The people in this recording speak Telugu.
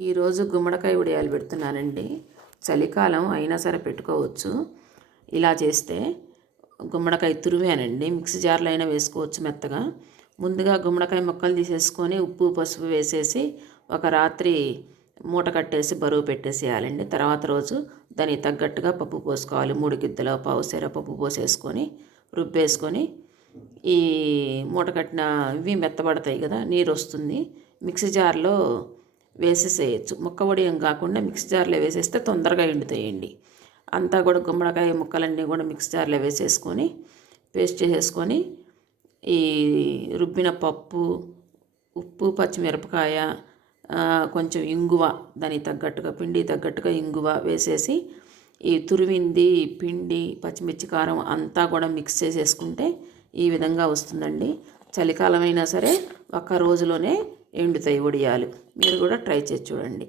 ఈరోజు గుమ్మడికాయ ఉడియాలు పెడుతున్నానండి. చలికాలం అయినా సరే పెట్టుకోవచ్చు. ఇలా చేస్తే గుమ్మడికాయ తురిమేనండి. మిక్సీ జార్లో అయినా వేసుకోవచ్చు మెత్తగా. ముందుగా గుమ్మడికాయ ముక్కలు తీసేసుకొని ఉప్పు పసుపు వేసేసి ఒక రాత్రి మూట కట్టేసి బరువు పెట్టేసేయాలండి. తర్వాత రోజు దానికి తగ్గట్టుగా పప్పు పోసుకోవాలి. మూడు గిద్దల పావుసేర పప్పు పోసేసుకొని రుబ్బేసుకొని ఈ మూట కట్టిన ఇవి మెత్తబడతాయి కదా నీరు వస్తుంది మిక్సీ జార్లో వేసేసేయచ్చు. ముక్క వడియం కాకుండా మిక్స్ జార్లో వేసేస్తే తొందరగా ఎండుతాయండి. అంతా కూడా గుమ్మడికాయ ముక్కలన్నీ కూడా మిక్స్ జార్లో వేసేసుకొని పేస్ట్ చేసేసుకొని ఈ రుబ్బిన పప్పు ఉప్పు పచ్చిమిరపకాయ కొంచెం ఇంగువ దానికి తగ్గట్టుగా పిండి తగ్గట్టుగా ఇంగువ వేసేసి ఈ తురిమింది పిండి పచ్చిమిర్చి కారం అంతా కూడా మిక్స్ చేసేసుకుంటే ఈ విధంగా వస్తుందండి. చలికాలం అయినా సరే ఒక్క రోజులోనే ఎండుతాయి వడియాలు మీరు కూడా ట్రై చేసి చూడండి.